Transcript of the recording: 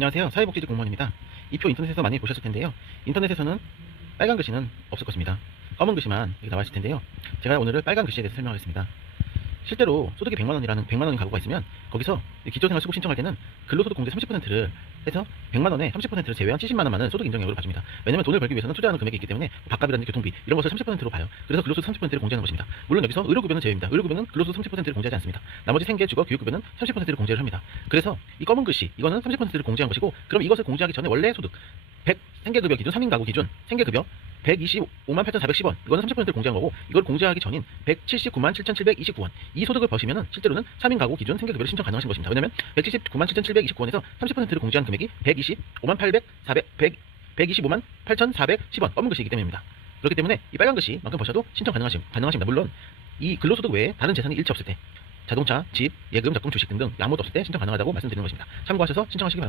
안녕하세요. 사회복지직 공무원입니다. 이 표 인터넷에서 많이 보셨을 텐데요. 인터넷에서는 빨간 글씨는 없을 것입니다. 검은 글씨만 나와 있을 텐데요. 제가 오늘은 빨간 글씨에 대해서 설명하겠습니다. 실제로 소득이 100만 원이라는 100만 원인 가구가 있으면 거기서 기초생활수급 신청할 때는 근로소득 공제 30%를 해서 100만 원에 30%를 제외한 70만 원만은 소득 인정 여부를 봐줍니다. 왜냐면 돈을 벌기 위해서는 투자하는 금액이 있기 때문에 밥값이라든지 교통비 이런 것을 30%로 봐요. 그래서 근로소득 30%를 공제하는 것입니다. 물론 여기서 의료급여는 제외입니다. 의료급여는 근로소득 30%를 공제하지 않습니다. 나머지 생계, 주거, 교육급여는 30%를 공제를 합니다. 그래서 이 검은 글씨 이거는 30%를 공제한 것이고 그럼 이것을 공제하기 전에 원래 소득 100 생계급여 기준 3인 가구 기준 생계급여 125만 8,410원 이거는 30%를 공제한 거고 이걸 공제하기 전인 179만 7,729원 이 소득을 버시면은 실제로는 3인 가구 기준 생계급여를 신청 가능하신 것입니다. 왜냐면 179만 7,729원에서 30%를 공제한 금액이 125만 800 400 100 125만 8,410원 검은 글씨이기 때문입니다. 그렇기 때문에 이 빨간 글씨만큼 버셔도 신청 가능하시, 가능하십니다. 물론 이 근로소득 외에 다른 재산이 일체 없을 때 자동차, 집, 예금, 적금, 주식 등등 아무것도 없을 때 신청 가능하다고 말씀드리는 것입니다. 참고하셔서 신청하시기 바랍니다.